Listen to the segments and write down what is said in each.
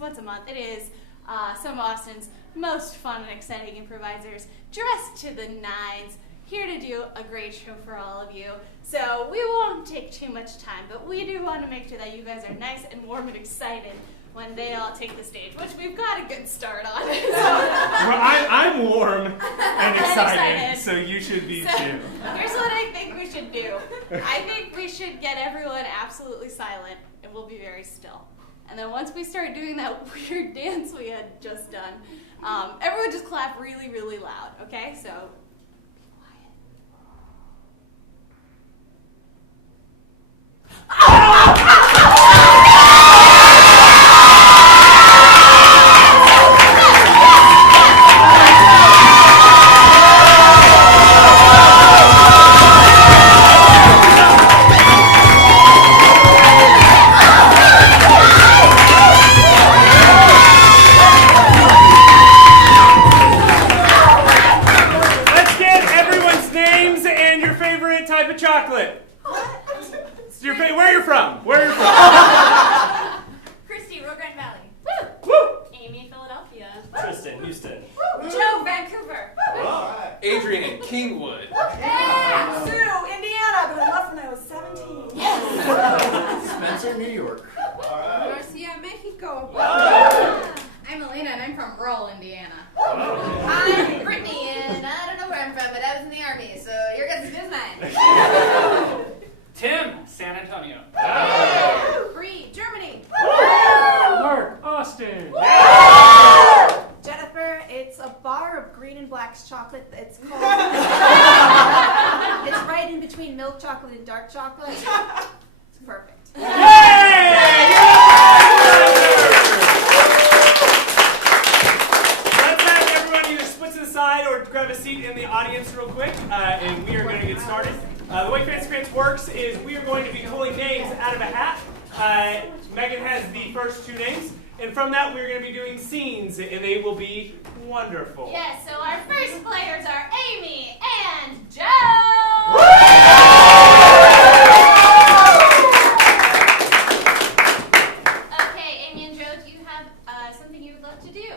once a month. It is some of Austin's most fun and exciting improvisers, dressed to the nines, here to do a great show for all of you. So we won't take too much time, but we do want to make sure that you guys are nice and warm and excited when they all take the stage, which we've got a good start on. Well, I'm warm and excited, so you should be too. Here's what I think we should do. I think we should get everyone absolutely silent, and we'll be very still. And then once we start doing that weird dance we had just done, everyone just clap really, really loud, okay? So, Christy, Rio Grande Valley. Woo! Woo! Amy, Philadelphia. Tristan, Houston. Joe, Vancouver. Adrian in Kingwood. Yeah. Sue, Indiana. I've been left when I was 17. Spencer, New York. Garcia, Mexico. I'm Elena, and I'm from rural Indiana. I'm Brittany, and I don't know where I'm from, but I was in the army, so your guess is good as mine. Tim, San Antonio. Bree, Germany. Mark, Austin. Jennifer, it's a bar of green and black chocolate. It's called. It's right in between milk chocolate and dark chocolate. It's perfect. Let's have everyone either split to the side or grab a seat in the audience real quick, and we are going to get started. The way Fancy Pants works is we are going to be pulling names out of a hat. Megan has the first two names, and from that we're going to be doing scenes, and they will be wonderful. Yes, so our first players are Amy and Joe! Okay, Amy and Joe, do you have something you would love to do?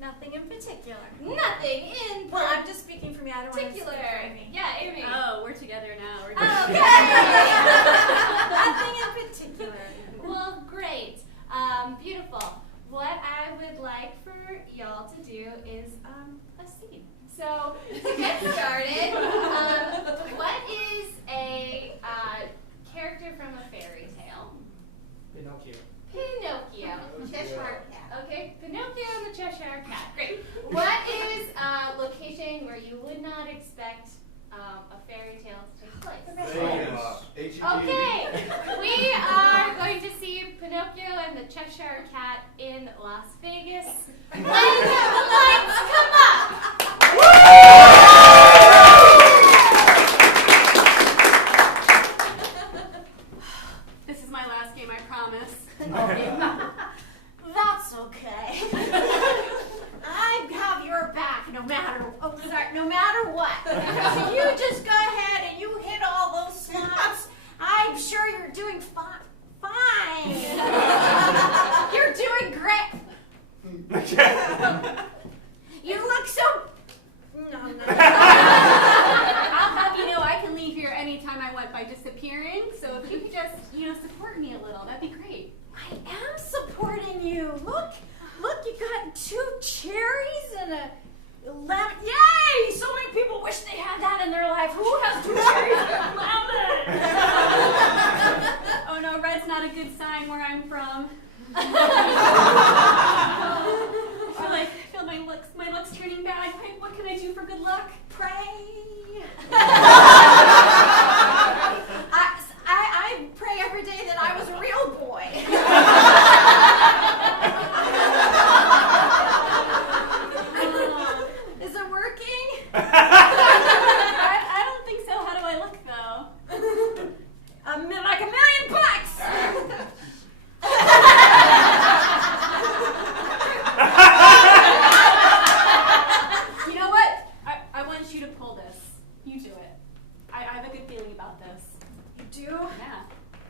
Nothing in particular. Nothing in Well, I'm just speaking for me. I don't want to speak particular. for me. Yeah, Amy. Oh, we're together now. We're Okay. Nothing in particular. Well, great. Beautiful. What I would like for y'all to do is a scene. So, to get started, what is a character from a fairy tale? Pinocchio. Pinocchio. Cheshire Cat. Okay, Pinocchio and the Cheshire Cat. Great. What is a location where you would not expect a fairy tale to take place? Okay, we are going to see Pinocchio and the Cheshire Cat in Las Vegas. When the lights come up! This is my last game, I promise. That's okay. I have your back no matter. Oh, sorry, no matter what. So you just go ahead and you hit all those slots. I'm sure you're doing fine. You're doing great. You look so. No. I'll have you know I can leave here anytime I want by disappearing, so if you could just, support me a little, that'd be great. I am supporting you. Look, you got 2 cherries and a lemon. Yay! So many people wish they had that in their life. Who has 2 cherries and a lemon? Oh no, red's not a good sign where I'm from. I feel my luck's turning bad. What can I do for good luck? Pray. I pray every day that I was a real boy. Is it working? I don't think so. How do I look though? Like $1 million bucks. You know what? I want you to pull this. You do it. I have a good feeling about this. You do? Yeah.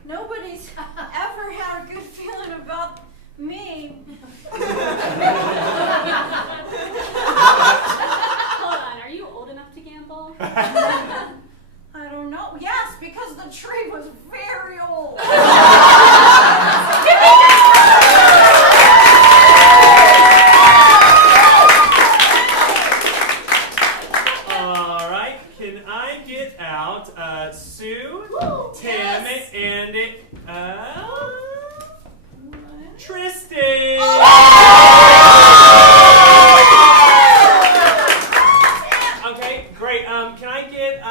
Nobody's ever had a good feeling about Me. Hold on, are you old enough to gamble? I don't know. Yes, because the tree was very old. All right, can I get out Sue, Tim, and Tristan? Okay, great. Can I get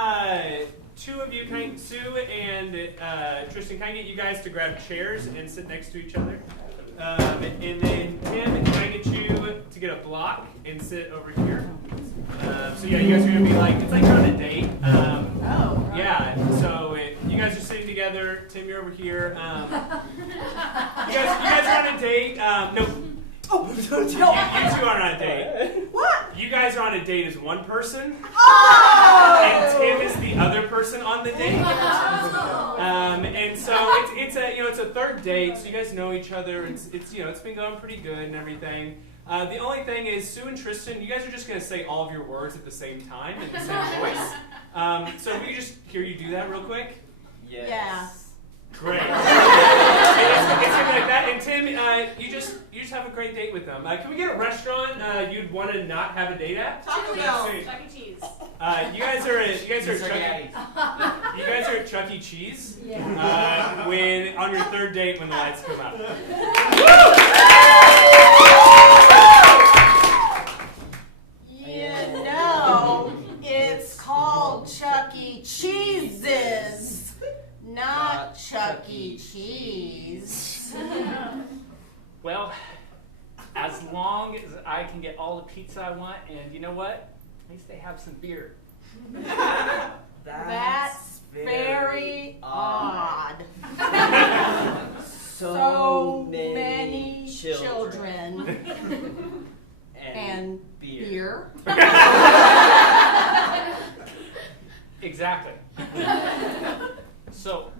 two of you, Sue and Tristan, can I get you guys to grab chairs and sit next to each other? And then Tim, can I get you to get a block and sit over here? So yeah, you guys are gonna be like, it's like you're on a date. Yeah, so you guys are sitting together. Tim, you're over here. You guys are on a date. No. Oh, you two are on a date. What? You guys are on a date as one person, Oh! and Tim is the other person on the date. And so it's a third date, so you guys know each other. It's been going pretty good and everything. The only thing is, Sue and Tristan, you guys are just gonna say all of your words at the same time in the same voice. So we just hear you do that real quick. Yes. Yeah. Great. It's gonna be like that. And Tim, you just have a great date with them. Can we get a restaurant you'd want to not have a date at? Taco Bell. Chuck E. Cheese. You guys are at Chuck E. Cheese. Yeah. When on your third date when the lights come out. You know, it's called Chuck E. Cheese's, not Chuck E. Cheese. Well, as long as I can get all the pizza I want, and you know what? At least they have some beer. That's very odd. So many children. And beer. Exactly. So,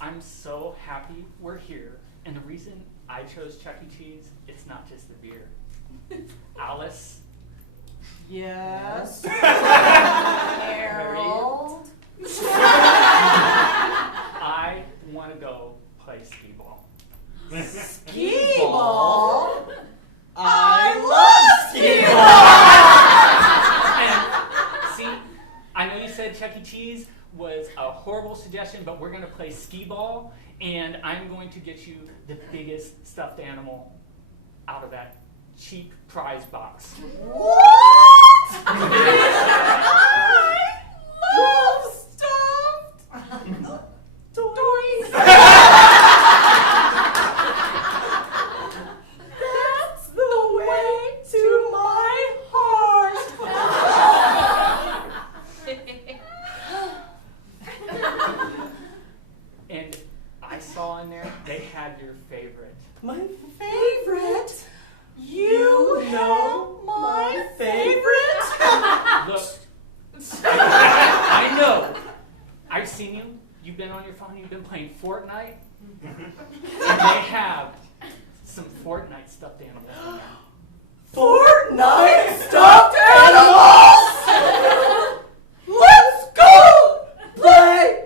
I'm so happy we're here, and the reason I chose Chuck E. Cheese, it's not just the beer. Alice, Yes. Harold. I want to go play skee ball. Skee ball? I love skee ball! And, see, I know you said Chuck E. Cheese was a horrible suggestion, but we're going to play skee ball, and I'm going to get you the biggest stuffed animal out of that cheap prize box. What? I love stuffed toys. That's the way to my heart. And I saw in there they had your favorite. My favorite? You know my favorite? Look, I know. I've seen you. You've been on your phone. You've been playing Fortnite. And they have some Fortnite stuffed animals in there. Fortnite stuffed animals? Let's go play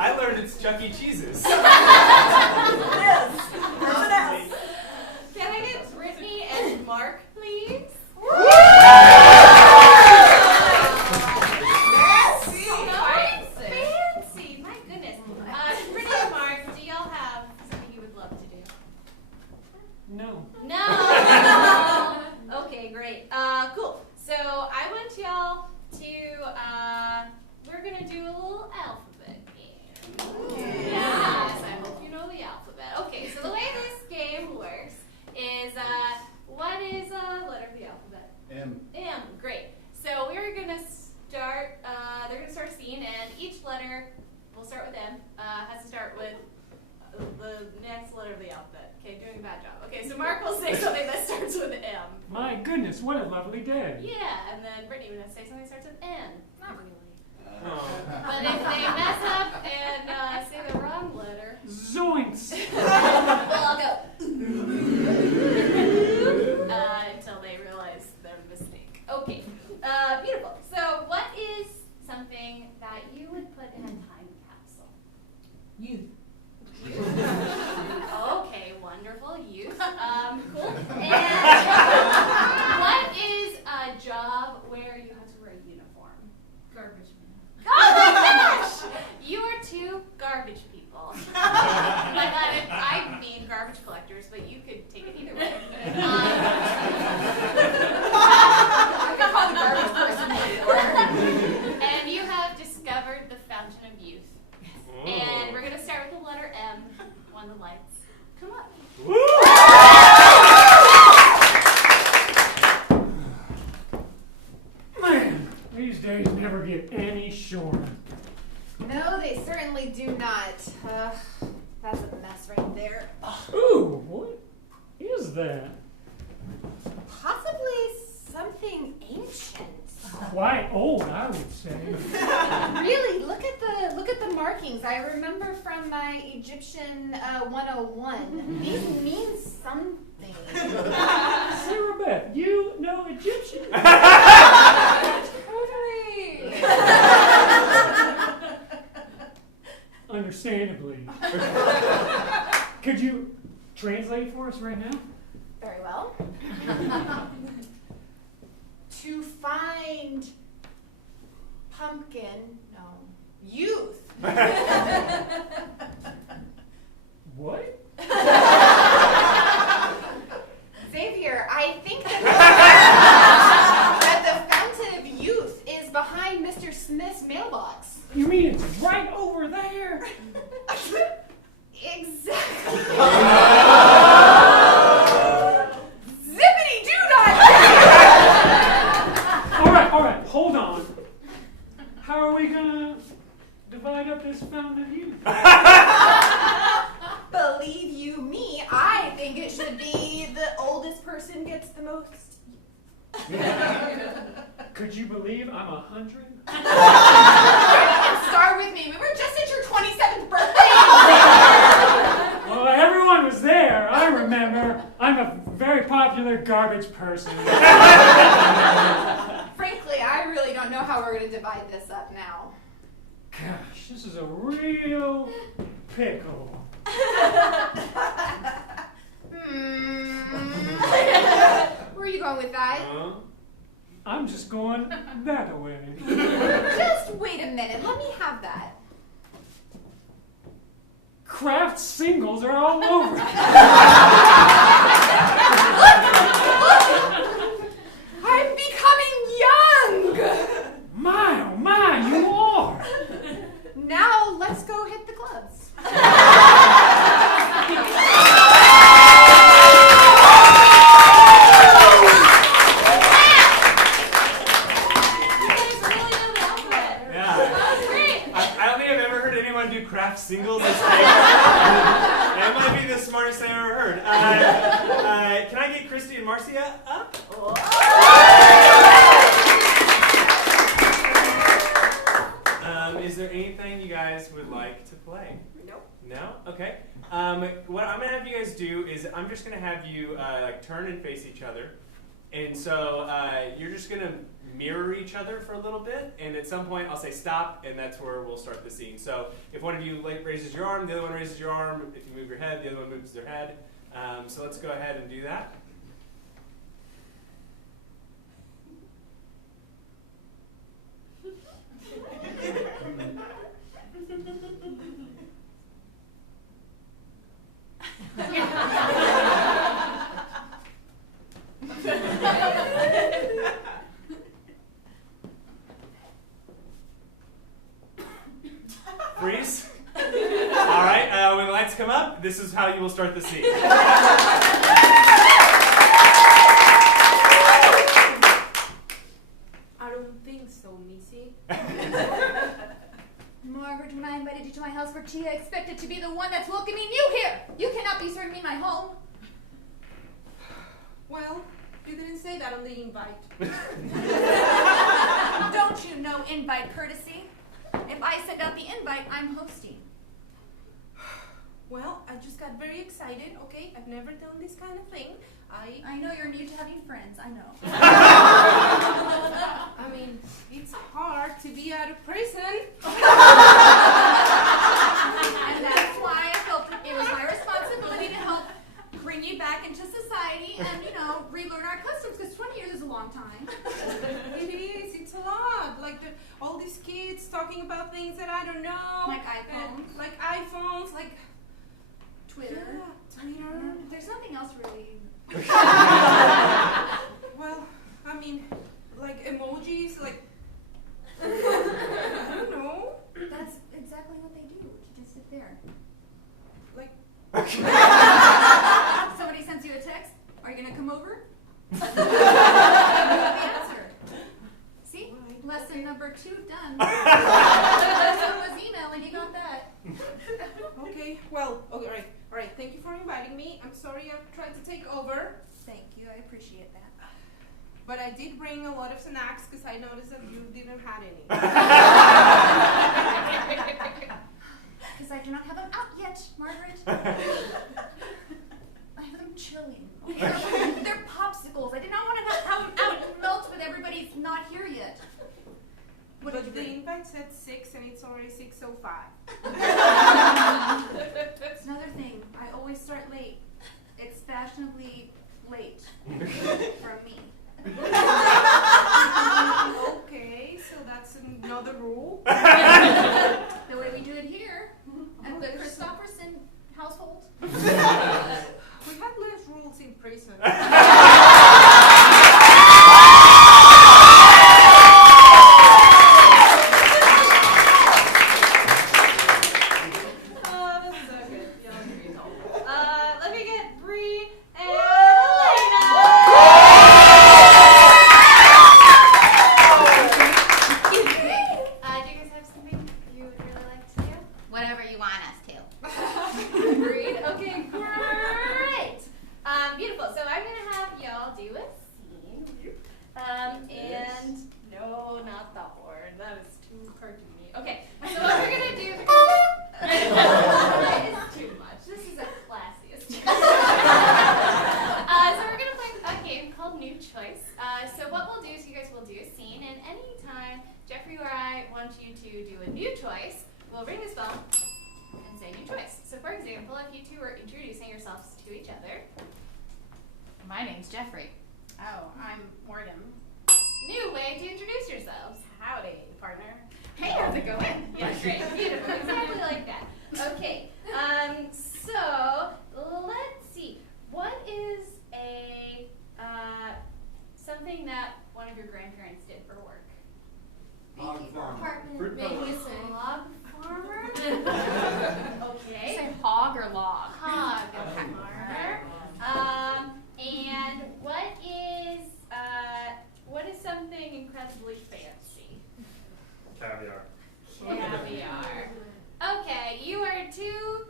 I learned it's Chuck E. Cheese's. Can I get Brittany and Mark, please? Fancy! My goodness. Brittany and Mark, do y'all have something you would love to do? No. No! Okay, great. Cool. So I want y'all to, we're going to do a little alphabet game. Yes, I hope you know the alphabet. Okay, so the way this game works is, what is a letter of the alphabet? M. M, great. So we're going to start, they're going to start a scene, and each letter, we'll start with M, has to start with the next letter of the alphabet. Okay, doing a bad job. Okay, so Mark will say something that starts with M. My goodness, what a lovely day. Yeah, and then Brittany will say something that starts with N. Not really. But if they mess up and say the wrong letter, Zoinks! well, I'll go. Until they realize their mistake. Okay, beautiful. So, what is something that you would put in a time capsule? Youth. Okay, wonderful. Youth. Cool. And what is a job where you have to wear a uniform? Garbage man. Oh my gosh! You are two garbage people. I mean garbage collectors, but you could take it either way. I could call the garbage person before. And you have discovered the fountain of youth. And we're going to start with the letter M. One of the lights. Come on. Man, these days never get any shorter. No, they certainly do not. That's a mess right there. Ooh, what is that? Possibly something ancient. Quite old, I would say. Really, look at the markings. I remember from my Egyptian 101. These mean something. Sarah Beth, you know Egyptian? Totally. Understandably. Could you translate for us right now? Very well. To find pumpkin, no, youth. What? Xavier, I think that the fountain of youth is behind Mr. Smith's mailbox. You mean it's right over there? Exactly. Zippity doo dah! All right, hold on. How are we gonna divide up this fountain of youth? Believe you me, I think it should be the oldest person gets the most. Could you believe I'm 100? You can start with me. We were just at your 27th birthday. Well, everyone was there. I remember. I'm a very popular garbage person. Frankly, I really don't know how we're going to divide this up now. Gosh, this is a real pickle. Where are you going with that? I'm just going that way. Just wait a minute. Let me have that. Kraft singles are all over. I'm becoming young. My, oh my, you are. Now let's go hit the clubs. Kraft singles this day. That might be the smartest thing I've ever heard. Can I get Christy and Marcia up? Is there anything you guys would like to play? Nope. No? Okay. What I'm going to have you guys do is I'm just going to have you like turn and face each other. And so you're just going to mirror each other for a little bit, and at some point I'll say stop, and that's where we'll start the scene. So if one of you raises your arm, the other one raises your arm. If you move your head, the other one moves their head. So let's go ahead and do that. Freeze. All right, when the lights come up, this is how you will start the scene. I don't think so, Missy. Margaret, when I invited you to my house for tea, I expected to be the one that's welcoming you here. You cannot be serving me in my home. Well, you didn't say that on the invite. Don't you know invite courtesy? If I send out the invite, I'm hosting. Well, I just got very excited, okay? I've never done this kind of thing. I know you're new to having friends, I know. I mean, it's hard to be out of prison. And that's why I felt it was my responsibility to help bring you back into society and, relearn our customs, because 20 years is a long time. It is, it's a lot. Like all these kids talking about things that I don't know. Like iPhones. Like iPhones, like Twitter. Yeah, Twitter. There's nothing else really. Well, I mean, like emojis, like I don't know. That's exactly what they do. You just sit there. Like Somebody sends you a text. Are you gonna come over? You have the answer. See? Lesson number 2 done. First one was email, and you got that. okay, well, okay, all right. Thank you for inviting me. I'm sorry I tried to take over. Thank you. I appreciate that. But I did bring a lot of snacks because I noticed that you didn't have any. Because I do not have them out yet, Margaret. I have them chilling. Okay? They're popsicles. I did not want to have them out and melt with everybody's not here yet. What did you But the bring? invite said 6 and it's already 6:05. It's another thing. I always start late. It's fashionably late for me. Okay, so that's another rule. The way we do it here at the Christopherson household. We had less rules in prison. Let me get Bree and Elena. Do you guys have something you would really like to do? Whatever you want us to. Agreed. Okay, great. Beautiful. So I'm gonna have y'all do a scene. And no, not the horn. That is too cartoony. Okay. So what we're gonna do? That is too much. This is the classiest. So we're gonna play a game called New Choice. So what we'll do is you guys will do a scene, and anytime Jeffrey or I want you to do a new choice, we'll ring this bell and say new choice. So for example, if you two were introducing yourselves to each other. My name's Jeffrey. Oh, I'm Morgan. New way to introduce yourselves. Howdy, partner. Hey, how's it going? Yeah, great. Beautiful. Exactly like that. Okay. So let's see. What is a something that one of your grandparents did for work? Hog farmer. Apartment making a log farmer. Okay. Say hog or log? Hog farmer. And what is something incredibly fancy? Caviar. Caviar. Okay, you are two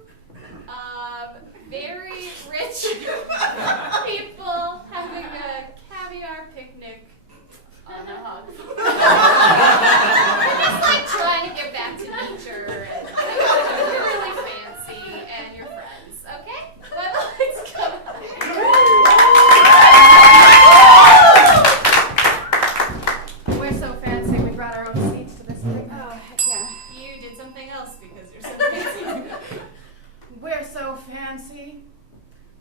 very rich people having a caviar picnic on a hog farm. You're just like trying to get back to nature, and you're really fancy, and you're friends. Okay? When the lights come on. We're so fancy, we brought our own seats to this thing. Oh, heck yeah. You did something else because you're so fancy. We're so fancy.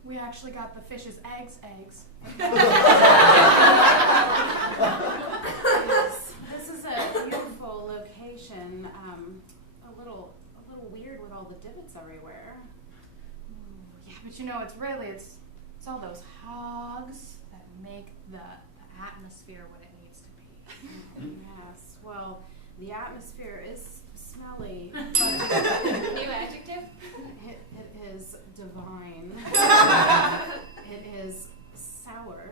We actually got the fish's eggs. This is a beautiful location. A little weird with all the divots everywhere. Yeah, but it's all those hogs that make the atmosphere what it needs to be. Yes, well, the atmosphere is smelly, but New adjective? it is divine. It is sour.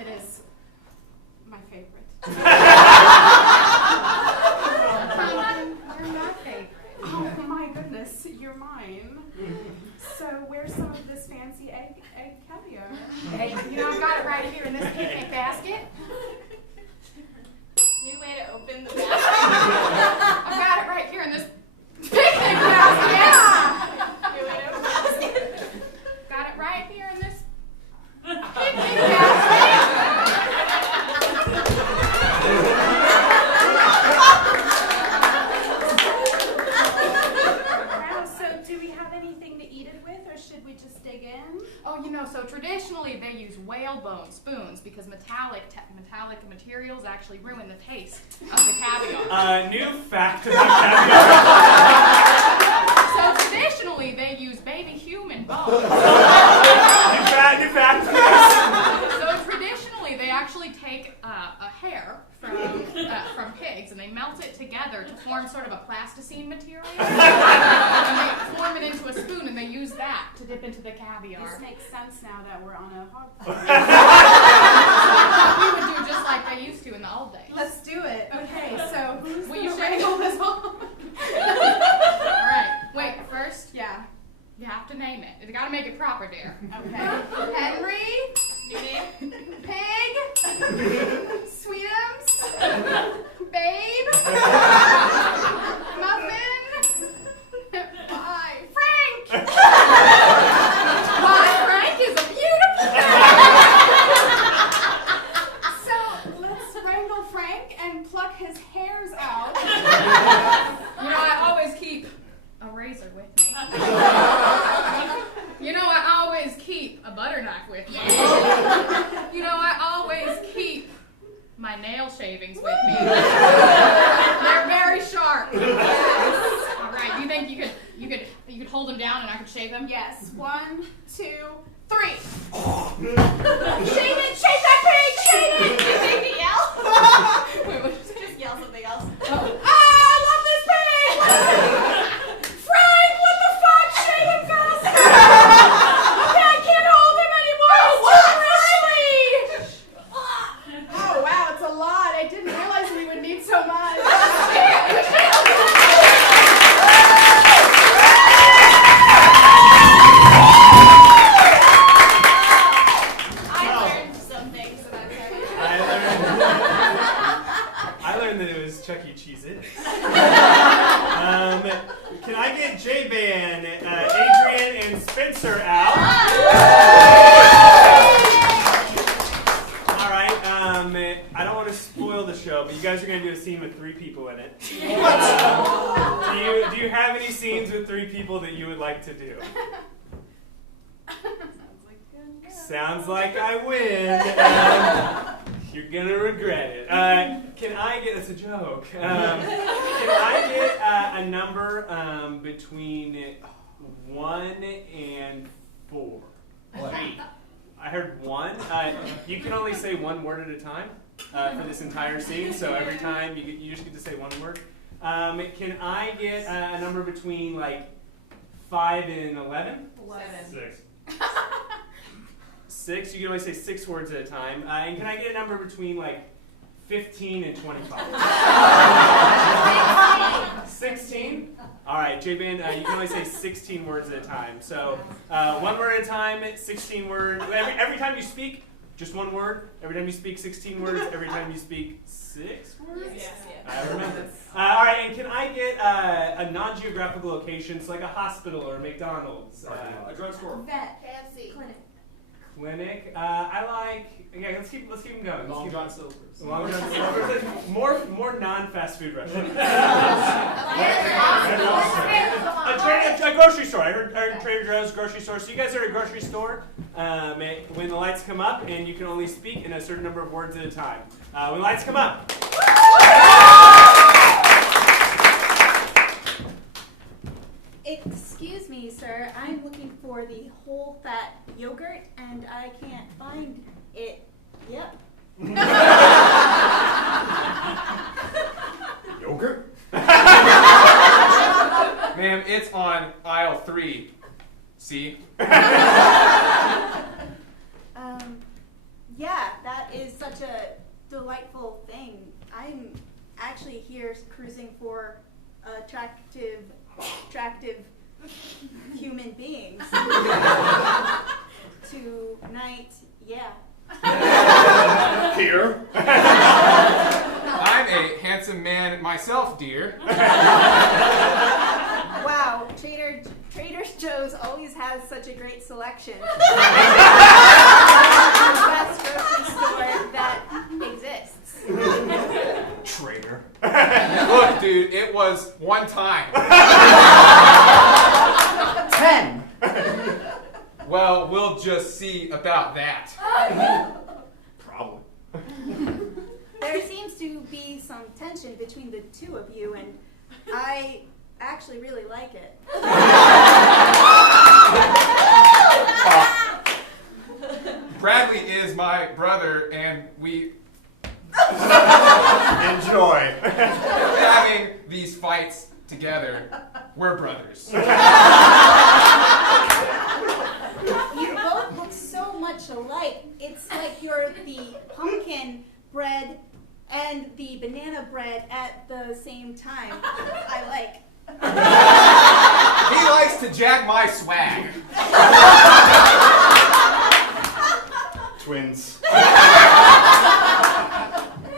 It is my favorite. mine. So where's some of this fancy egg caviar? Hey, you know, I've got it right here in this picnic basket. New way to open the basket. I've got it right here in this picnic basket. Yeah. New way to open the basket. Got it right here in this picnic basket. Wow, so do we have anything to eat it with, or should we just dig in? Oh, you know, so traditionally they use whalebone spoons because metallic materials actually ruin the taste of the caviar. New fact about caviar. So traditionally they use baby human bones. New fact. So traditionally they actually take a hair from pigs and they melt it together to form sort of a plasticine material. And they form it into a spoon and they use that to dip into the caviar. This makes sense now that we're on a hog We would do just like they used to in the old days. Let's do it. Okay, so who's Will you the wrangle wrangle this hog? Alright, wait, first Yeah. you have to name it. You gotta make it proper, dear. Okay. Henry, New name? Pig, Sweetums, Babe, Muffin, why, Frank! Why, Frank is a beautiful So let's wrangle Frank and pluck his hairs out. You know, I always keep a razor with me. You know, I always keep a butter knife with me. You know, I always keep my nail shavings with me. They're very sharp. All right, do you think you could hold them down and I could shave them? Yes. 1, 2, 3. Shave it! Shave that pig! Shave it! You think to yell? Wait, what did you say? Just yell something else. I love this pig! Frank, what the fuck? Shave him faster! Okay, I can't hold him anymore! He's too bristly! Oh, wow, it's a lot. I didn't realize we would need so much. I learned some things about caviar. I learned that it was Chuck E. Cheese's. Can I get J-Ban, Adrian, and Spencer out? All right. I don't want to spoil the show, but you guys are going to do a scene with 3 people in it. Do you have any scenes with 3 people that you would like to do? Sounds like I win. You're gonna regret it. Can I get? It's a joke. Can I get a number between 1 and 4? I heard 1. You can only say 1 word at a time for this entire scene. So every time you just get to say 1 word. Can I get a number between like 5 and 11? 6. 6. You can only say 6 words at a time. And can I get a number between like 15 and 25? 16? All right, J-Ban, you can only say 16 words at a time. So 1 word at a time, 16 words. Every time you speak, just 1 word. Every time you speak, 16 words. Every time you speak, 6 words? Yes. I remember. All right, and can I get a non-geographical location, so like a hospital or a McDonald's? A drugstore. Vet. KFC. Clinic. I like. Yeah, let's keep them going. Long John Silver's. Long John Silver's. More non-fast food restaurants. A grocery store. I heard Trader Joe's grocery store. So you guys are at a grocery store when the lights come up, and you can only speak in a certain number of words at a time. When the lights come up. Excuse me, sir. I'm looking for the whole fat yogurt and I can't find it. Yep. Yogurt? Ma'am, it's on aisle 3. See? Yeah, that is such a delightful thing. I'm actually here cruising for attractive human beings. Tonight, yeah. Here. I'm a handsome man myself, dear. Wow, Trader Joe's always has such a great selection. The best grocery store that exists. Traitor. Look, dude, it was one time. 10. Well, we'll just see about that. Probably. There seems to be some tension between the two of you, and I actually really like it. Bradley is my brother, and we Enjoy. having these fights together. We're brothers. You both look so much alike. It's like you're the pumpkin bread and the banana bread at the same time. I like. He likes to jack my swag. Twins.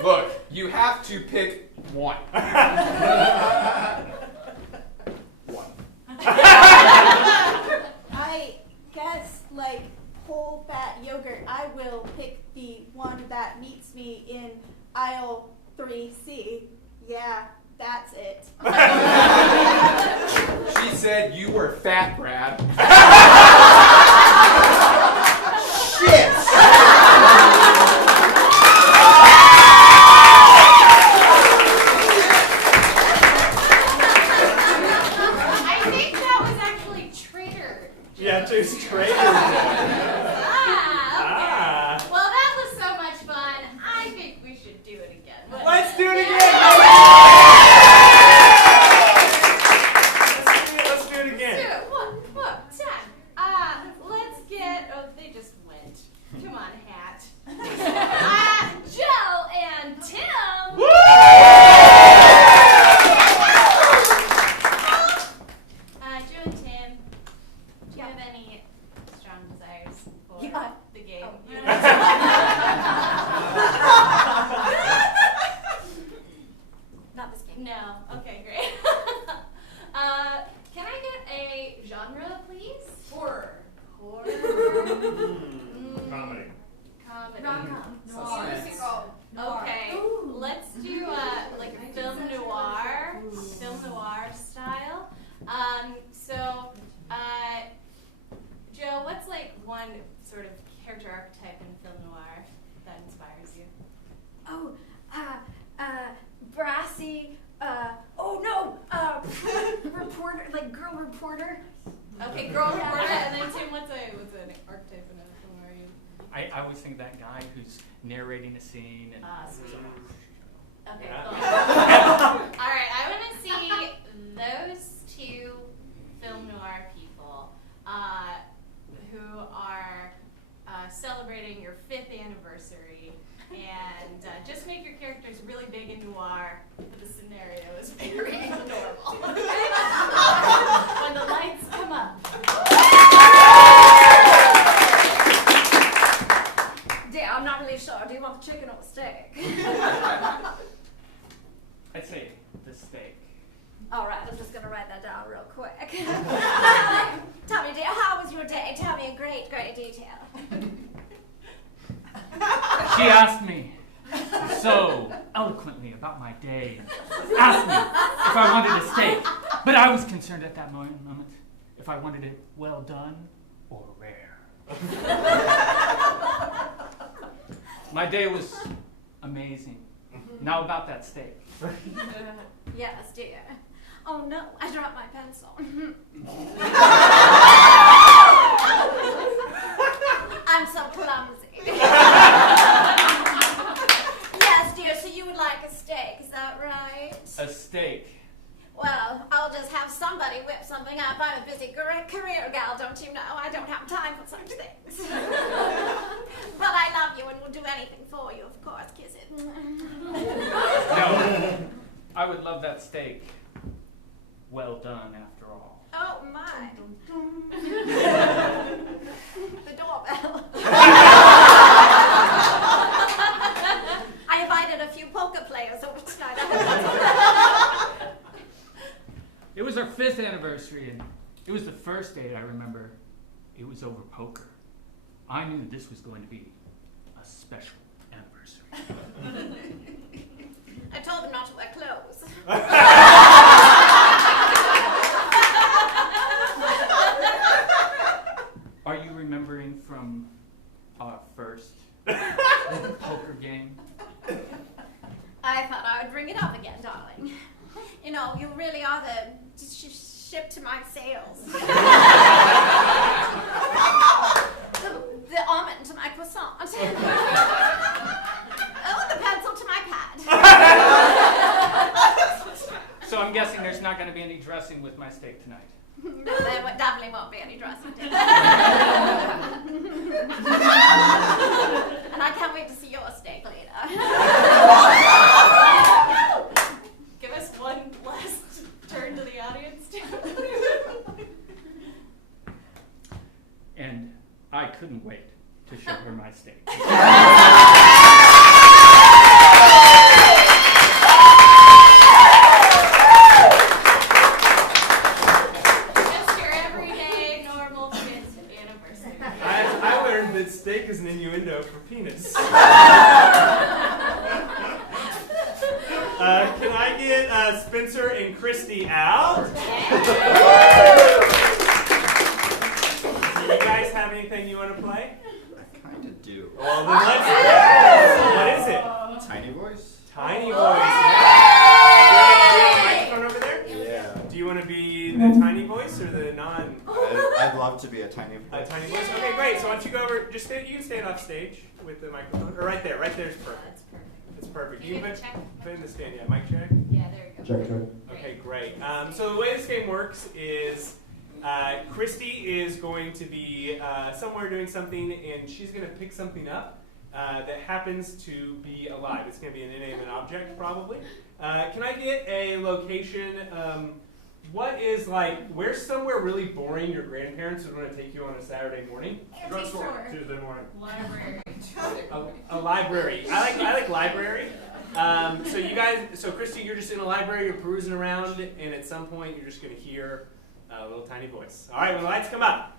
Look, you have to pick one. I guess, like whole fat yogurt, I will pick the one that meets me in aisle 3C. Yeah, that's it. She said you were fat, Brad. Shit! I think that was actually Trader. Yeah, just Trader. Ah, okay. Well, that was so much fun. I think we should do it again. Let's do it again. Let's do it again. Let's get. Oh, they just went. Come on, Hat. Joe and Tim. Woo! Joe and Tim, do you have any strong desires for the game? Not this game. No. Okay, great. Can I get a genre, please? Horror. Horror. Comedy. Comedy. Rom-com. Musical. Okay. Let's do like a film noir style. Joe, what's like one sort of character archetype in film noir that inspires you? Oh, brassy, reporter, like girl reporter. Okay, girl reporter, and then Tim, what's an archetype in a film noir you? I always think that guy who's narrating a scene and Okay, Yeah. cool. All right, I want to see those two film noir people who are celebrating your 5th anniversary, and just make your characters really big and noir, but the scenario is very normal. When the lights come up. Yeah, I'm not really sure. Do you want the chicken or the steak? I'd say the steak. All right, I'm just gonna write that down real quick. Tell me, dear, how was your day? Tell me in great detail. She asked me so eloquently about my day, and asked me if I wanted a steak, but I was concerned at that moment if I wanted it well done or rare. My day was amazing. Now about that steak. Yes, dear. Oh no, I dropped my pencil. I'm so clumsy. Yes, dear, so you would like a steak, is that right? A steak. Well, I'll just have somebody whip something up. I'm a busy career gal, don't you know? I don't have time for such things. But I love you and will do anything for you, of course. Kiss it. No, I would love that steak well done after all. Oh my. The doorbell. I invited a few poker players over tonight. It was our 5th anniversary, and it was the first day I remember it was over poker. I knew this was going to be a special anniversary. I told them not to wear clothes. Are you remembering from our first poker game? I thought I would bring it up again, darling. You know, you really are the ship to my sails. the almond to my croissant. Oh, the pencil to my pad. So I'm guessing there's not going to be any dressing with my steak tonight. No, there definitely won't be any dressing. And I can't wait to see your steak later. Give us one last turn to the audience. And I couldn't wait to show her my steak. Just your everyday, normal 5th anniversary. I learned that steak is an innuendo for penis. Can I get Spencer and Christy out? Do you guys have anything you want to play? I kind of do. Well, then let's. What is it? Tiny voice? Tiny voice. Yeah. Do you have a microphone over there? Yeah. Do you want to be the tiny voice or the non? I'd love to be a tiny voice. A tiny voice. Okay, great. So why don't you go over? Just you can stand off stage with the microphone, or right there. Right there is perfect. That's perfect. It's perfect. You You can put check. in the stand. Yeah, mic check. Yeah, there you go. Check, check. Okay, great. So the way this game works is Christy is going to be somewhere doing something, and she's going to pick something up that happens to be alive. It's going to be an inanimate object, probably. Can I get a location? What is where's somewhere really boring your grandparents would want to take you on a Saturday morning? Drugstore. Tuesday morning. Library. A library. I like library. So Christy, you're just in a library, you're perusing around, and at some point you're just going to hear a little tiny voice. All right, when the lights come up.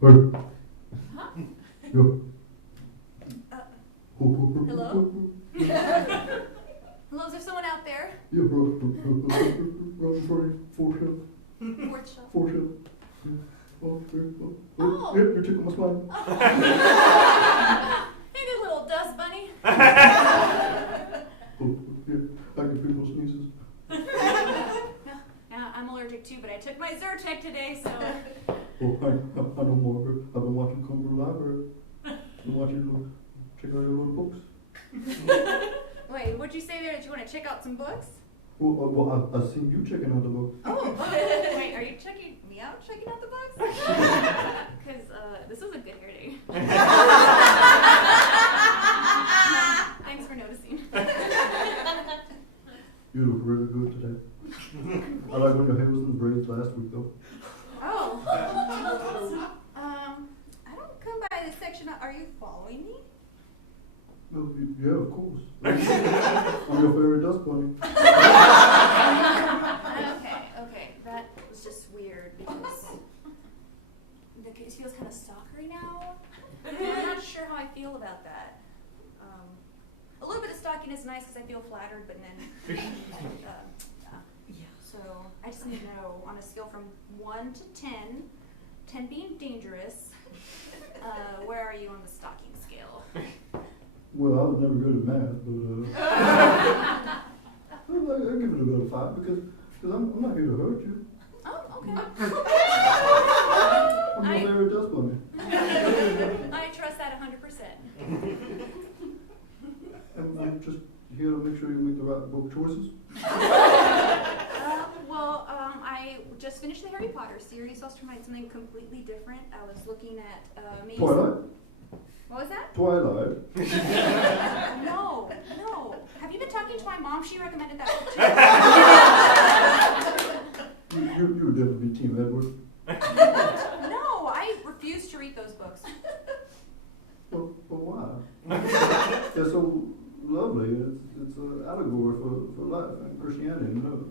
Hello? Hello, is there someone out there? Yeah, bro. Four shell. Fourth shop. Four shell. Oh, Oh. yeah, you're tickling my spine. Hey there, little dust bunny. Oh, yeah, I get people sneezes. Yeah, I'm allergic too, but I took my Zyrtec today, so. Oh, I know more. I've been watching Cumber Library. Been watching check out your little books. Wait, what'd you say there? Did you want to check out some books? Well, I've seen you checking out the books. Oh, wait, are you checking me out checking out the books? Because this was a good hair day. Thanks for noticing. You look really good today. I like when your hair was in the braids last week, though. Oh. I don't come by this section. Are you following me? Well, yeah, of course. I'm your favorite dust bunny. Okay. That was just weird because it feels kind of stalkery now. I'm not sure how I feel about that. A little bit of stalking is nice because I feel flattered, but then, So I just need to know on a scale from 1 to 10, 10 being dangerous, where are you on the stalking scale? Well, I was never good at math, but I'll give it about a 5 because I'm not here to hurt you. Oh, okay. I'm your favorite dust bunny. I trust that 100%. I'm just here to make sure you make the right book choices? I just finished the Harry Potter series. I was trying something completely different. I was looking at maybe. Twilight? What was that? Twilight. No. Have you been talking to my mom? She recommended that book too. You would definitely be Team Edward. No, I refuse to read those books. Well, why? They're so lovely. It's an allegory for life and Christianity and love.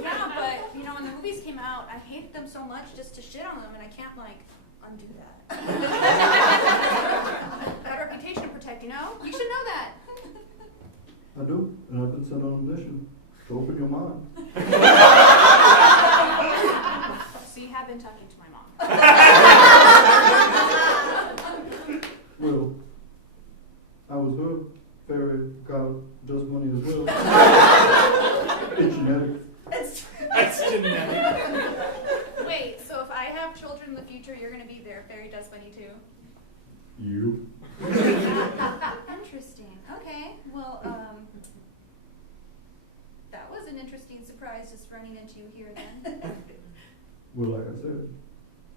Yeah, but when the movies came out, I hated them so much just to shit on them, and I can't undo that. Got a reputation to protect, You should know that. I do, and I've been sent on a mission to open your mind. So you have been talking to my mom. Well, I was her fairy god dust money as well. It's genetic. That's genetic. Wait, so if I have children in the future, you're going to be their fairy dust bunny too? You. Interesting. Okay. Well, that was an interesting surprise just running into you here then. Well, like I said,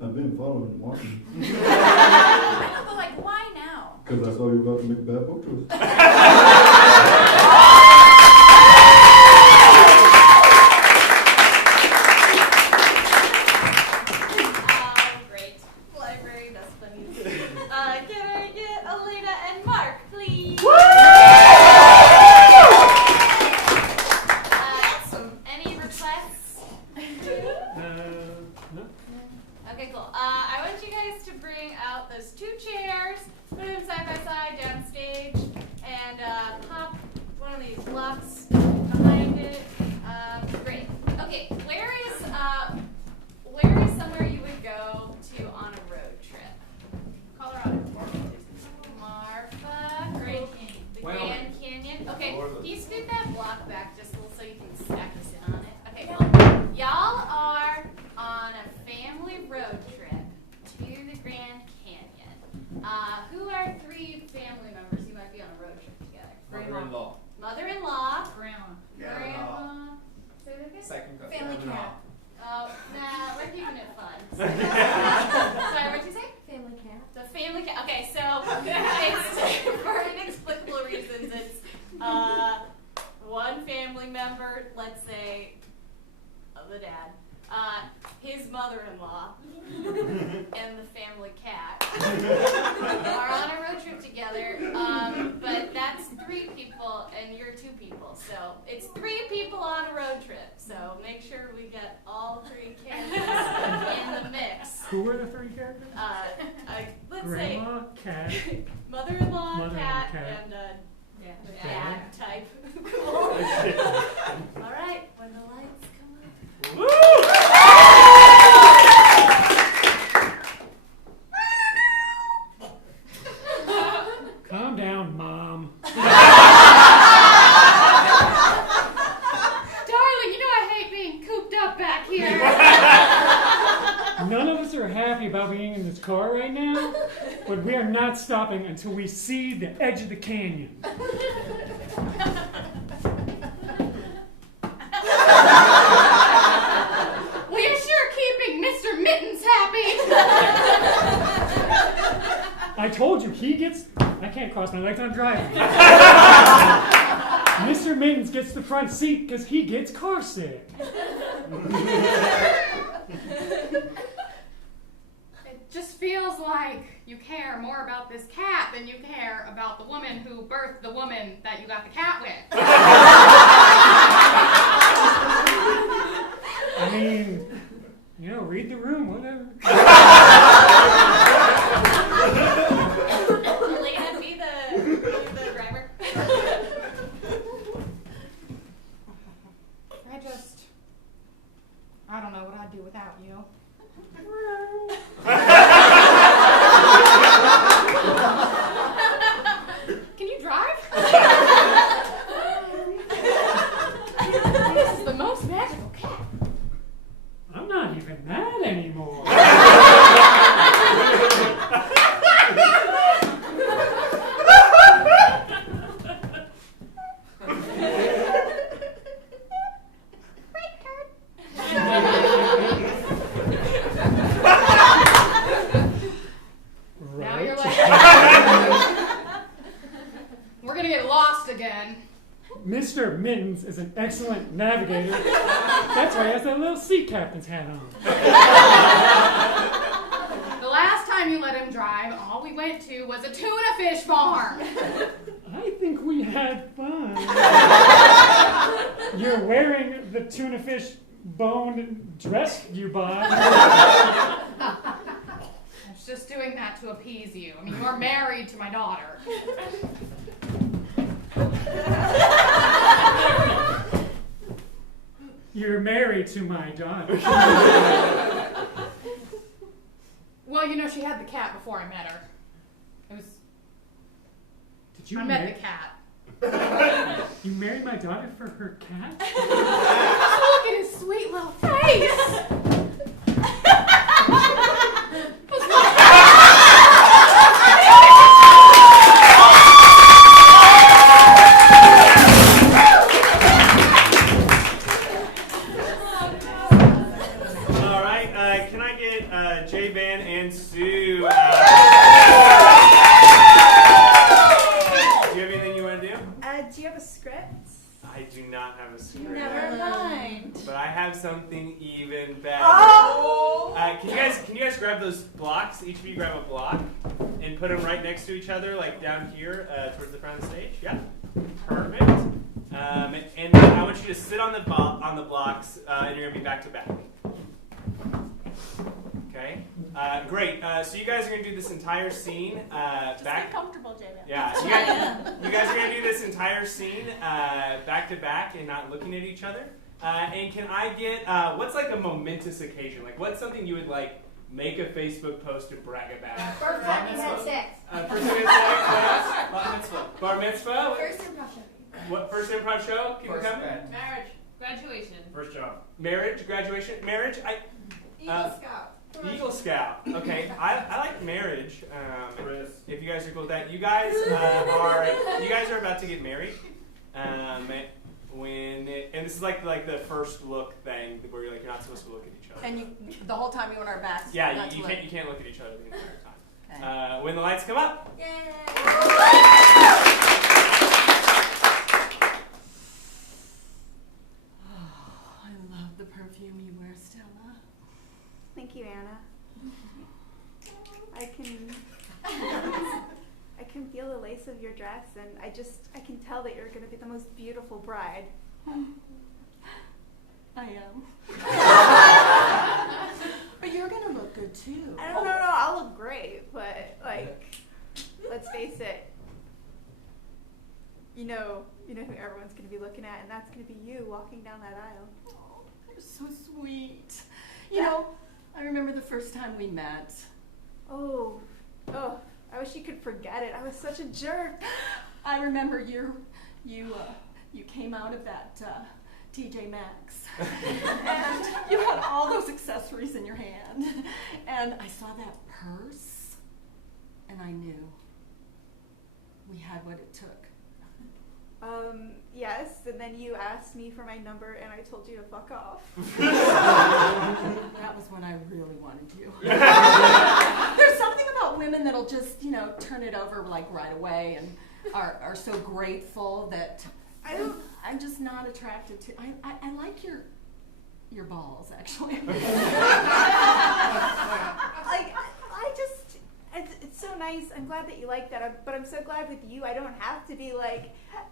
I've been following and watching. But why now? Because I saw you about to make a bad book choice. Great. Library, that's funny. Can I get Elena and Mark, please? Any requests? No. Okay, cool. I want you guys to bring out those 2 chairs, put them side by side downstage, and pop one of these blocks behind it. Great. Okay, where is somewhere you would go to on a road trip? Colorado. Marfa, great. The Grand Canyon. Okay, can you scoot that block back just a little so you can stack this in on it? Okay, cool. Y'all are on a family road trip to the Grand Canyon. Who are 3 family members you might be on a road trip together? Mother-in-law. Mother-in-law. Grandma. Grandma. Say that again? Second cousin. Family cat. Oh, nah, we're keeping it fun. Sorry, what'd you say? Family cat. The family cat. Okay, so it's for inexplicable reasons. It's one family member, let's say the dad, his mother-in-law, and the family cat are on a road trip together. But that's 3 people, and you're 2 people, so it's 3 people on a road trip. So make sure we get all 3 characters in the mix. Who were the 3 characters? Let's Grandma, cat. say mother-in-law, Mother-in-law, cat, cat. and Dad. dad type. Cool. All right, when the lights come on. Calm down, Mom. Darling, you know I hate being cooped up back here. None of us are happy about being in this car right now, but we are not stopping until we see the edge of the canyon. Well, you're sure keeping Mr. Mittens happy. I told you, I can't cross my legs, I'm driving. Mr. Mittens gets the front seat because he gets car sick. It just feels like you care more about this cat than you care about the woman who birthed the woman that you got the cat with. I mean, read the room, whatever. Elena, be the driver. I don't know what I'd do without you. Can you drive? This is the most magical cat. I'm not even mad anymore. again. Mr. Mittens is an excellent navigator. That's why he has that little sea captain's hat on. The last time you let him drive, all we went to was a tuna fish farm. I think we had fun. You're wearing the tuna fish bone dress you bought. I was just doing that to appease you. I mean, you are married to my daughter. You're married to my daughter. Well, you know, she had the cat before I met her. It was. Did you I met the cat. You married my daughter for her cat? Look at his sweet little face. All right, can I get J-Van and Sue? Do you have anything you want to do? Do you have a script? I do not have a script. Never mind. But I have something even better. Oh! Can you guys grab those blocks? Each of you grab a block and put them right next to each other, like down here towards the front of the stage. Yeah, perfect. And then I want you to sit on the blocks, and you're gonna be back to back. Okay. Great. So you guys are gonna do this entire scene Just back. get comfortable, J-Man. Yeah. You guys are gonna do this entire scene back to back and not looking at each other. And can I get what's like a momentous occasion? Like what's something you would like make a Facebook post to brag about? First time you had sex. First time you had sex. Bar mitzvah. Bar mitzvah. First impression. What first improv show? Keep it coming. Marriage. Graduation. First job. Marriage. Graduation. Marriage. Eagle Scout. Eagle Scout. Okay, I like marriage. If you guys are cool with that, you guys are about to get married. And this is like the first look thing where you're not supposed to look at each other. And the whole time you want our backs. Yeah, you can't look at each other the entire time. Okay. When the lights come up. Yay! I love the perfume you wear, Stella. Thank you, Anna. I can feel the lace of your dress, and I can tell that you're going to be the most beautiful bride. I am. But you're going to look good too. I don't know, I'll look great, but let's face it. You know who everyone's going to be looking at, and that's going to be you walking down that aisle. Oh, you're so sweet. You know, I remember the first time we met. Oh, I wish you could forget it. I was such a jerk. I remember you came out of that TJ Maxx, and you had all those accessories in your hand, and I saw that purse, and I knew we had what it took. Yes, and then you asked me for my number, and I told you to fuck off. That was when I really wanted you. There's something about women that'll just, turn it over right away and are so grateful that I'm just not attracted to. I like your balls, actually. It's so nice. I'm glad that you like that, but I'm so glad with you I don't have to be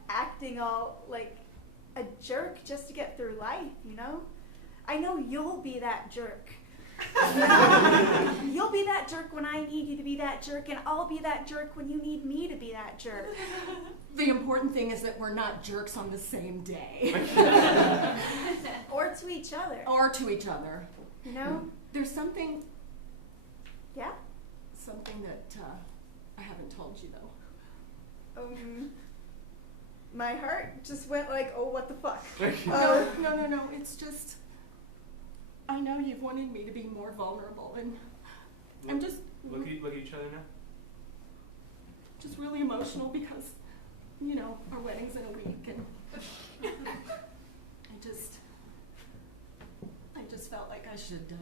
acting all like a jerk just to get through life, I know you'll be that jerk. You'll be that jerk when I need you to be that jerk, and I'll be that jerk when you need me to be that jerk. The important thing is that we're not jerks on the same day. Or to each other. There's something... Yeah? Something that I haven't told you, though. My heart just went oh, what the fuck? No. It's just... I know you've wanted me to be more vulnerable, and I'm just... Look at each other now. Just really emotional because, our wedding's in a week, and I just felt like I should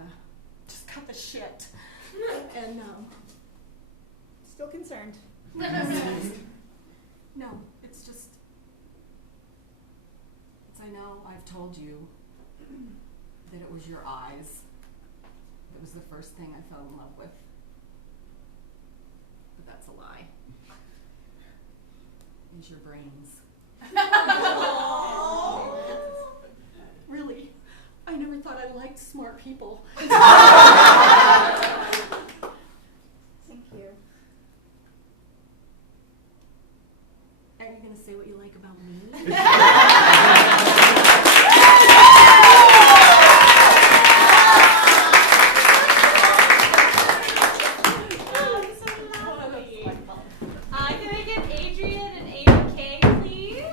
just cut the shit. And, Still concerned. No, it's just, I know I've told you that it was your eyes that was the first thing I fell in love with. But that's a lie. It's your brains. Really? I never thought I liked smart people. Thank you. Are you going to say what you like about me? Can I get Adrian and Amy K, please?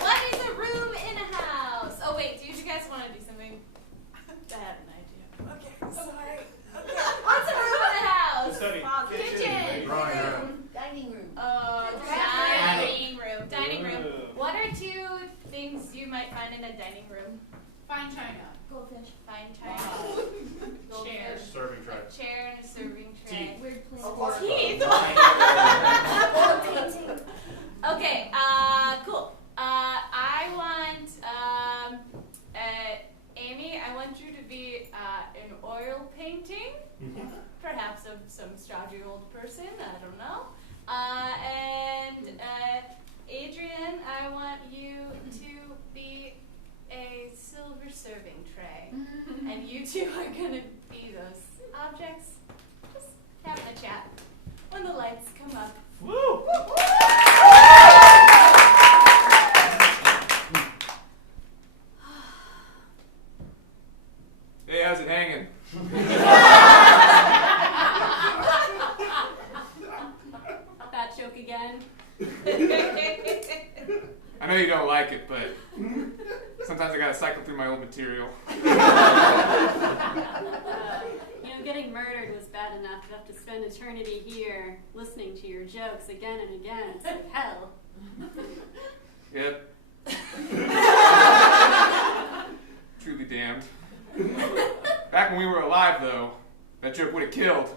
What is a room in a house? Oh wait, do you guys want to do something? I have an idea. Okay, sorry. What's a room in a house? Study. Kitchen. Dining room. Dining room. What are two things you might find in a dining room? Fine china. Goldfish. Fine china. Chair. Serving tray. A chair and a serving tray. Teeth. Weird plants. Teeth. Okay, cool. I want, Amy, I want you to be an oil painting, perhaps of some stodgy old person, I don't know. And Adrian, I want you to be a silver serving tray. And you two are gonna be those objects, just having a chat when the lights come up. Woo! Hey, how's it hanging? That joke again. I know you don't like it, but sometimes I gotta cycle through my old material. Getting murdered was bad enough to have to spend eternity here listening to your jokes again and again. It's like hell. Yep. Truly damned. Back when we were alive, though, that joke would have killed.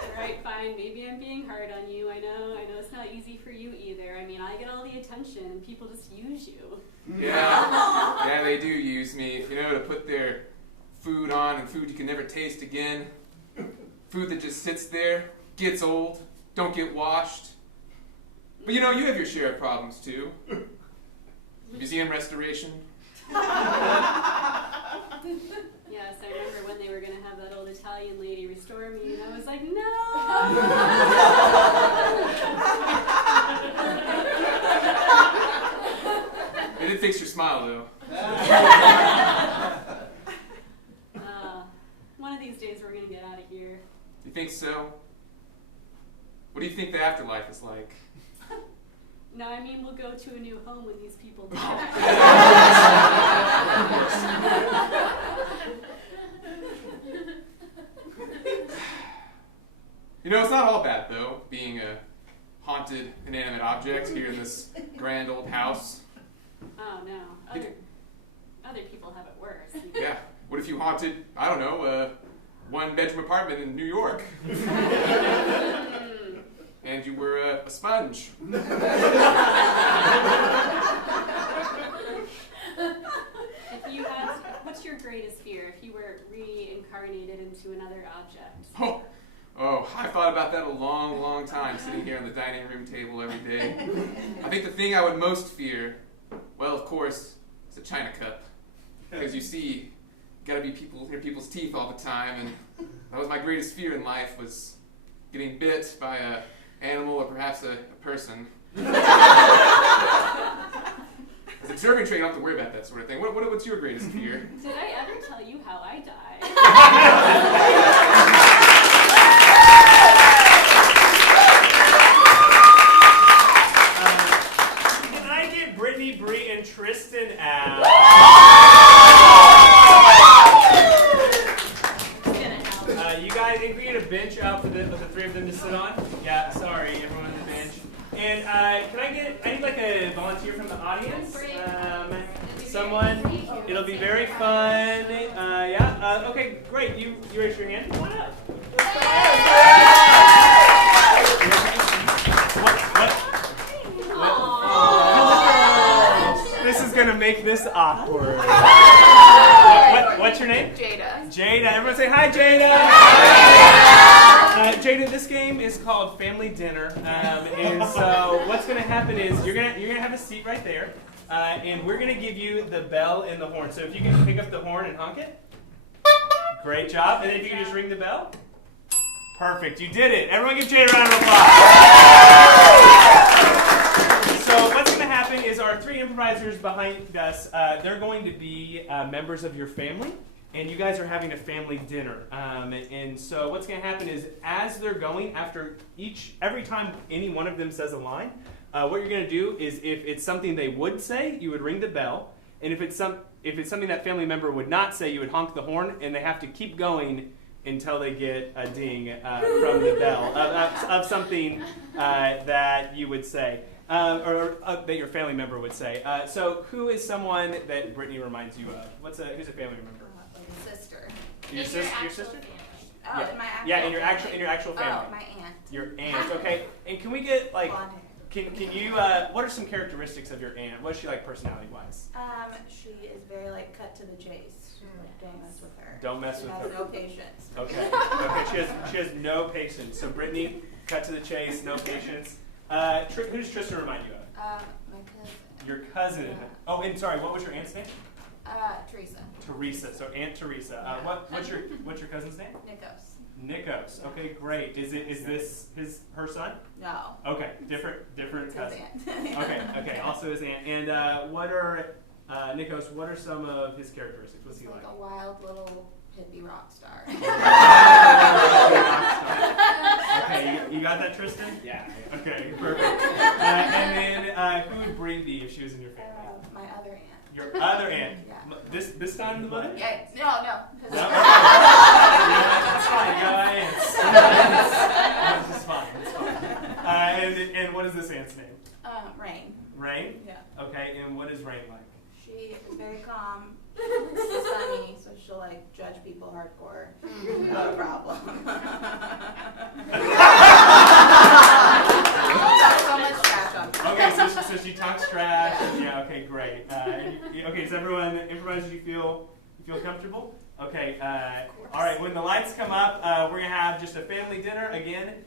Alright, fine. Maybe I'm being hard on you. I know it's not easy for you either. I mean, I get all the attention and people just use you. Yeah, they do use me, to put their food on and food you can never taste again. Food that just sits there, gets old, don't get washed. But you have your share of problems too. Museum restoration. Yes, I remember when they were going to have that old Italian lady restore me, and I was like, no! It did fix your smile, though. One of these days we're going to get out of here. You think so? What do you think the afterlife is like? No, I mean, we'll go to a new home when these people die. It's not all bad, though, being a haunted, inanimate object here in this grand old house. Oh, no. Other people have it worse. Yeah. What if you haunted, I don't know, a one-bedroom apartment in New York? And you were a sponge. What's your greatest fear if you were reincarnated into another object? Oh, I thought about that a long, long time, sitting here on the dining room table every day. I think the thing I would most fear, well, of course, is a china cup. Because you see, you gotta be near people's teeth all the time, and that was my greatest fear in life, was getting bit by a animal or perhaps a person. As a serving tray, you don't have to worry about that sort of thing. What's your greatest fear? Did I ever tell you how I died? Can I get Brittany, Bree, and Tristan out? You guys, think we get a bench out for the three of them to sit on? Yeah, sorry, everyone on the bench. And I need like a volunteer from the audience. Someone. It'll It'll be very fun. Yeah. Okay, great. You raise your hand. Come on up. This is gonna make this awkward. What's your name? Jada. Jada. Everyone say hi, Jada. Jada, this game is called Family Dinner, and so what's gonna happen is you're gonna have a seat right there, and we're gonna give you the bell and the horn. So if you can pick up the horn and honk it, great job. And then if you can just ring the bell, perfect. You did it. Everyone, give Jada a round of applause. So what's going to happen is our three improvisers behind us, they're going to be members of your family, and you guys are having a family dinner. And so what's going to happen is as they're going, every time any one of them says a line, what you're going to do is if it's something they would say, you would ring the bell, and if it's something that family member would not say, you would honk the horn, and they have to keep going until they get a ding from the bell of something that you would say. Or that your family member would say. So who is someone that Brittany reminds you of? Who's a family member? Like a sister. Your sister? Oh, Yeah. in my actual Yeah, in your actual family. Oh, my aunt. Your aunt. Okay. And can we get like? Blonde hair. Can you? What are some characteristics of your aunt? What is she like personality-wise? She is very like cut to the chase. Like, don't mess with her. Don't mess She with has her. no patience. Okay. Okay. She has no patience. So Brittany, cut to the chase, no patience. Who does Tristan remind you of? My cousin. Your cousin. Yeah. Oh, and sorry, what was your aunt's name? Teresa. Teresa. So Aunt Teresa. What's your cousin's name? Nikos. Nikos. Okay, great. Is this her son? No. Okay, different It's cousin. his aunt. Okay, also his aunt. And what are Nikos? What are some of his characteristics? What's he He's like? like a wild little hippie rock star. Okay, you got that, Tristan? Yeah. Okay, perfect. And then who would breed thee if she was in your family? My other aunt. Your other aunt. Yeah. This time in the mother? Yeah. No. No? That's fine. You got aunts. This is fine. It's fine. And what is this aunt's name? Rain. Rain? Yeah. Okay, and what is Rain like? She is very calm. She's sunny, so she'll like judge people hardcore. No problem. Talk so much trash on me. Okay, so she talks trash. Yeah. Okay, great. Okay, does everyone improvise? You feel comfortable? Okay. All right. When the lights come up, we're gonna have just a family dinner again.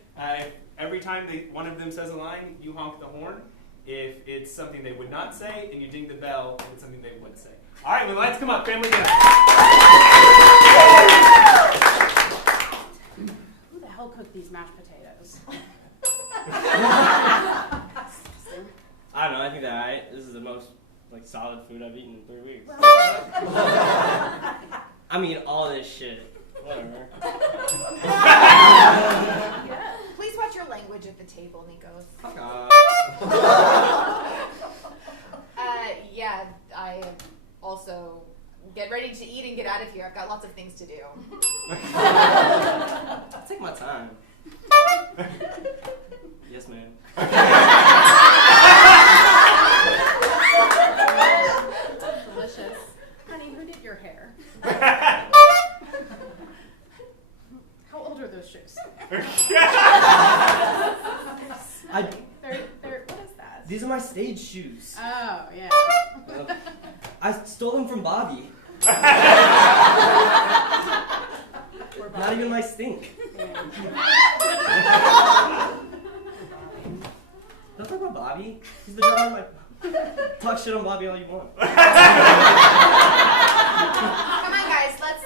Every time one of them says a line, you honk the horn. If it's something they would not say, and you ding the bell if it's something they would say. All right, when the lights come up, family dinner. Who the hell cooked these mashed potatoes? I don't know, I think that this is the most solid food I've eaten in 3 weeks. I mean all this shit. Whatever. Please watch your language at the table, Nikos. Fuck off. Yeah, I also get ready to eat and get out of here. I've got lots of things to do. Take my time. Yes, ma'am. Delicious. Honey, who did your hair? How old are those shoes? What is that? These are my stage shoes. Oh, yeah. I stole them from Bobby. Not even my stink. Don't talk about Bobby. He's the drummer of my... Talk shit on Bobby all you want. Come on, guys. Let's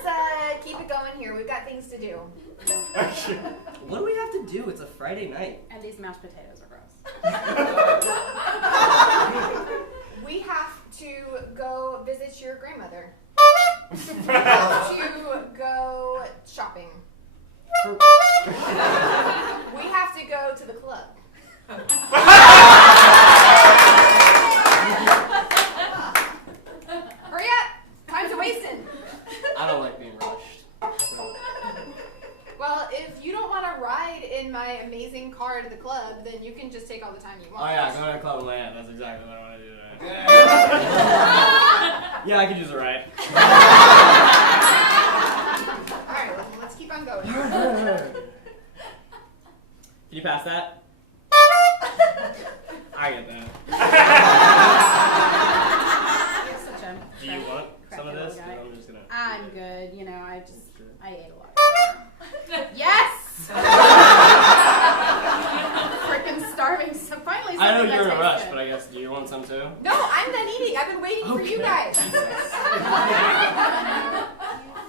keep it going here. We've got things to do. What do we have to do? It's a Friday night. And these mashed potatoes are gross. We have to go visit your grandmother. We have to go shopping. We have to go to the club. Hurry up! Time's wasting. I don't like being rushed. So. Well, if you don't want to ride in my amazing car to the club, then you can just take all the time you want. Oh yeah, go to the club and land. That's exactly what I want to do today. Yeah, I could use a ride. Alright, well, let's keep on going. Can you pass that? I get that. You're such a Do you want some of crappy this? little guy. I'm just gonna. I'm good. You know, I ate a lot. Yes! Freaking starving. So finally, I know something you're in a that rush, tastes but I guess, do you want some too? No, I'm done eating. I've been waiting for you guys. good.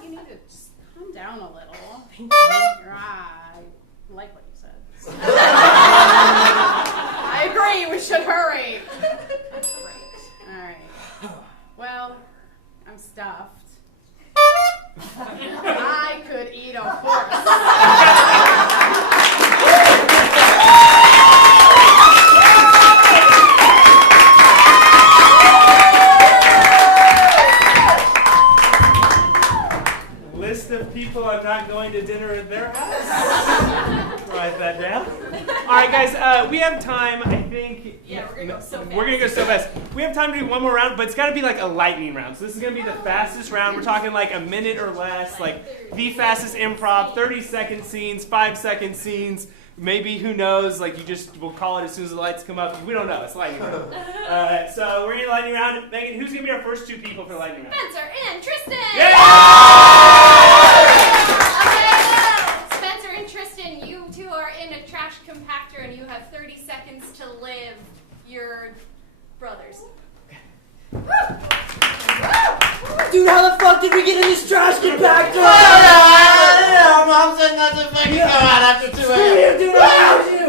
You need to just calm down a little. I like what you said. I agree. We should hurry. All right. Well, I'm stuffed. I could eat a horse. List of people I'm not going to dinner at their house. Write that down. All right, guys, we have time, I think. Yeah, we're gonna go so fast. We're going to go so fast. We have time to do one more round, but it's got to be like a lightning round. So this is going to be the fastest round. We're talking like a minute or less, like the fastest improv, 30-second scenes, 5-second scenes. Maybe, who knows, like you just will call it as soon as the lights come up. We don't know. It's lightning round. So we're in the lightning round. Megan, who's going to be our first two people for the lightning round? Spencer and Tristan. Yeah! Okay, Spencer and Tristan, you two are in a trash compactor and you have 30 seconds to live your brothers. Dude, how the fuck did we get in this trash compactor? Mom said not to fucking go out after 2 a.m. Dude, I hate you!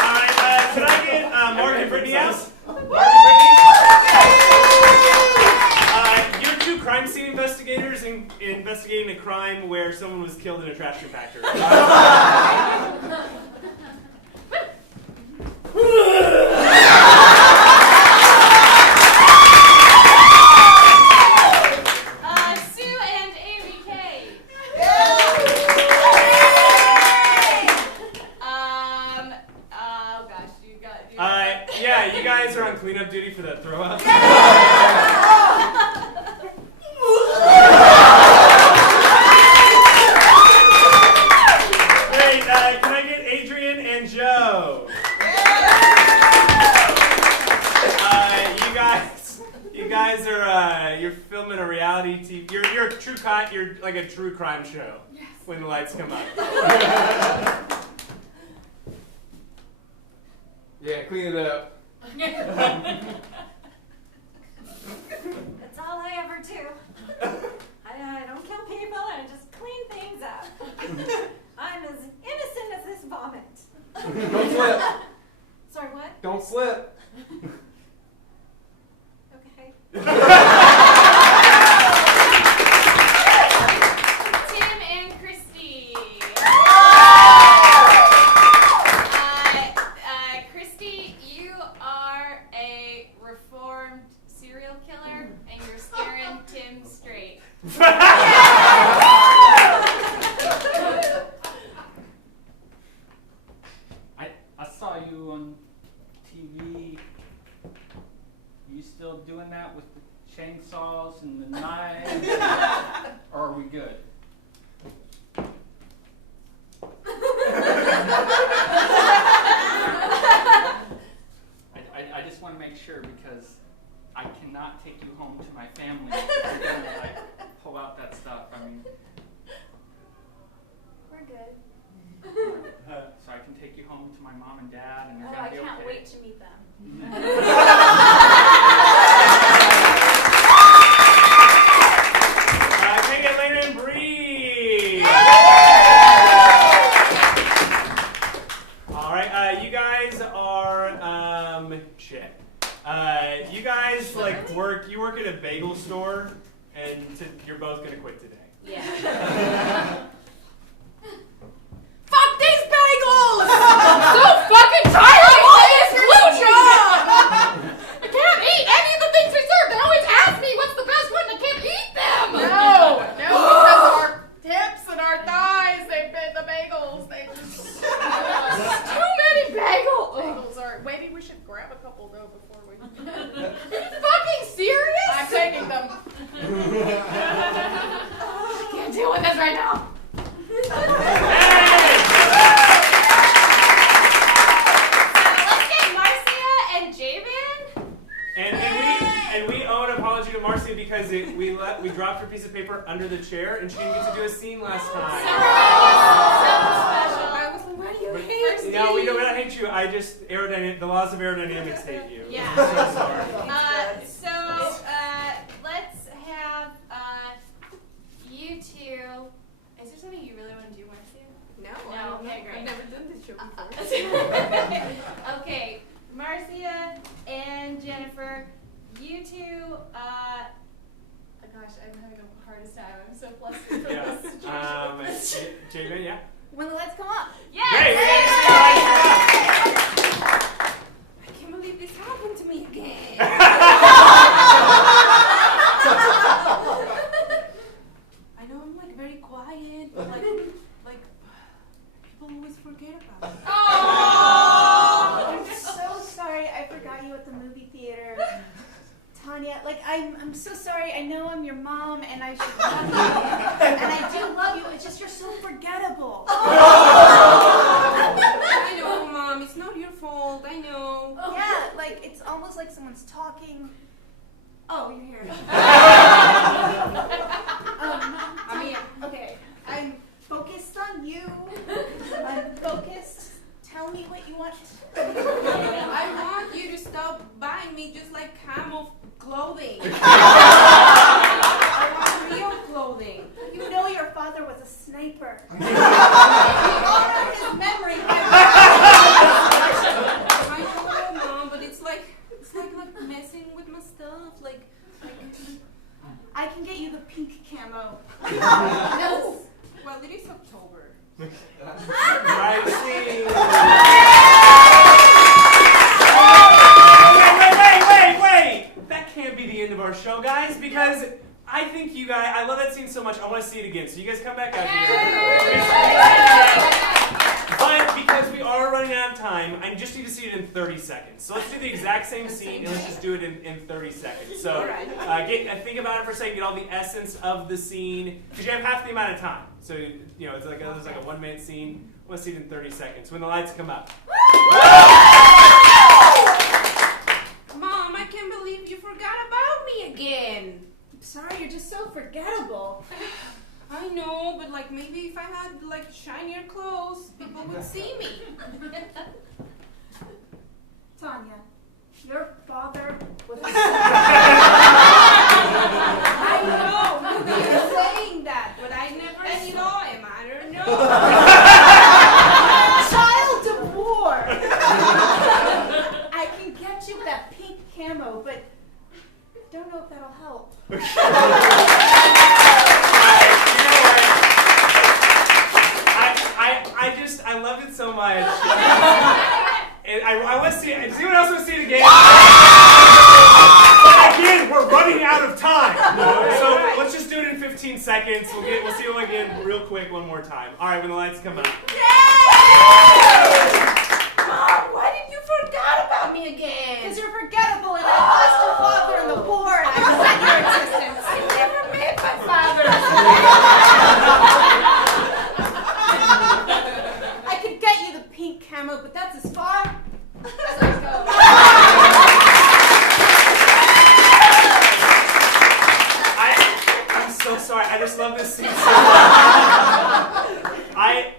Alright, can I get Mark and Brittany out? Mark and Brittany? You're two crime scene investigators investigating a crime where someone was killed in a trash compactor. Sue and Amy K. Oh gosh, you got. Yeah, you guys are on cleanup duty for that throw up. Great, can I get Adrian and Joe? You guys are you're filming a reality TV. You're a true you're like a true crime show. Yes. When the lights come up. Yeah, clean it up. That's all I ever do. I don't kill people, I just clean things up. I'm as innocent as this vomit. Don't slip. Sorry, what? Don't slip. Okay. Tim and Christy. Christy, you are a reformed serial killer, and you're scaring Tim straight. I saw you on TV. You still doing that with the chainsaws and the knives? Or are we good? I just want to make sure because I cannot take you home to my family if you're gonna like pull out that stuff. I mean, We're good. so I can take you home to my mom and dad, and you're Oh, gonna I be can't okay. wait to meet them. Can I get Lena and Bree? All right, you guys are shit. You guys like work. You work at a bagel store, and you're both gonna quit today. Yeah. Fuck these bagels! I'm so fucking tired of all this lucha! I can't eat any of the things we serve. They always ask me what's the best one. I can't eat them. No, because of our hips and our thighs, they bit the bagels. They just too many bagels. Bagels are. Maybe we should grab a couple though before we. Fucking serious? I'm taking them. I can't deal with this right now. Let's get Marcia and Jabin. And we owe an apology to Marcia because we dropped her piece of paper under the chair and she didn't get to do a scene last time. I was like, why do you hate me? No, we don't hate you. I just the laws of aerodynamics hate you. Yeah. I'm so sorry. Let's have you two. Is there something you really want to do, Marcia? No. Okay, great. I've never done this show before. Okay, Marcia and Jennifer, you two. Gosh, I'm having the hardest time. I'm so flustered for this situation. Jabin, yeah. When the lights come up. Yes! Great! I can't believe this happened to me again. I know I'm like very quiet, but like people always forget about me. Oh! I'm so sorry. I forgot you at the movie theater. Tanya, I'm so sorry. I know I'm your mom and I should love you. And I do love you. It's just you're so forgettable. I know, Mom. It's not your fault. I know. Yeah, it's almost like someone's talking. Oh, you're here. Okay. I'm focused on you. I'm focused. Tell me what you want. I want you to stop buying me just like camo clothing. I want real clothing. You know your father was a sniper. Honor his memory. I know, Mom, but it's like messing with my stuff. I can get you the pink camo. No. Well, it is October. Right scene. Wait! That can't be the end of our show, guys, because I think you guys, I love that scene so much, I want to see it again. So you guys come back out here. But because we are running out of time, I just need to see it in 30 seconds. So let's do the exact same scene, and let's just do it in 30 seconds. So think about it for a second, get all the essence of the scene, because you have half the amount of time. So, it's like a 1-minute scene. Let's see it in 30 seconds when the lights come up. Mom, I can't believe you forgot about me again. I'm sorry, you're just so forgettable. I know, but maybe if I had shinier clothes, people would see me. Tanya, your father was a I know, you're saying that, but I never saw him. I don't know. Child of war. I can get you that pink camo, but I don't know if that'll help. I loved it so much. I want to see it. Does anyone else want to see it again? But again, we're running out of time. So let's just do it in 15 seconds. We'll see it again real quick one more time. All right, when the lights come up. Mom, why did you forget about me again? Because you're forgettable and I lost your father in the war and I resent your existence. I never met my father. I could get you the pink camo, but that's as far as I go. I'm so sorry. I just love this scene so much.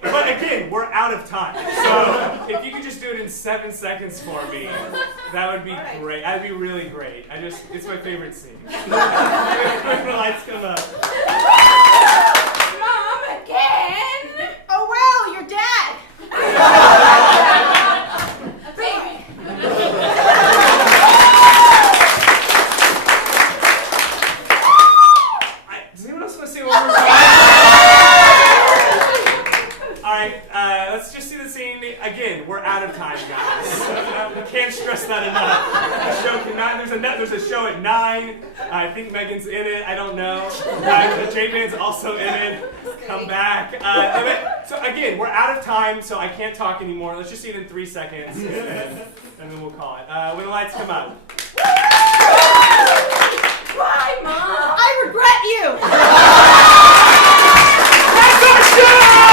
But again, we're out of time. So if you could just do it in 7 seconds for me, that would be great. That'd be really great. It's my favorite scene. When the lights come up. Mom, again? Oh well, your dad. Does anyone else want to see it one more time? Alright, let's just see the scene. Again, we're out of time, guys. We can't stress that enough. The show there's a show at 9. I think Megan's in it. I don't know. J-Man's also in it. Come back. So again, we're out of time, so I can't talk anymore. Let's just see it in 3 seconds, and then we'll call it. When the lights come up. Bye, Mom. I regret you. That's our show!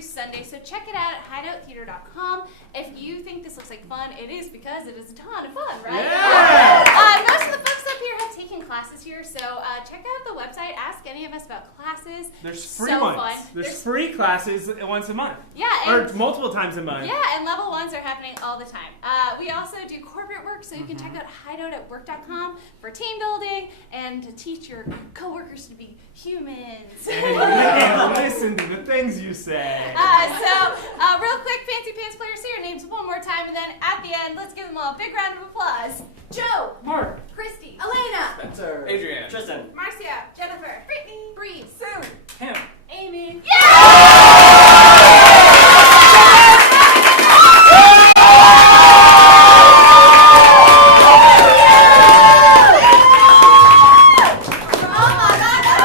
Sunday, so check it out at hideouttheater.com. If you think this looks like fun, it is because it is a ton of fun, right? Yeah! Most of the folks up here have taken classes here, so check out the website, ask any of us about classes. There's free so ones. Fun. There's free classes once a month. Yeah. Or multiple times a month. Yeah, and level 1s are happening all the time. We also do corporate work, so you can check out hideout@work.com for team building and to teach your coworkers to be humans. And listen to the things you say. Real quick, Fancy Pants players, say your names one more time, and then at the end, let's give them all a big round of applause. Joe. Mark. Christy. Elena. Spencer. Adrian. Tristan. Marcia. Jennifer. Brittany. Bree. Sue. Him. Amy. Yeah!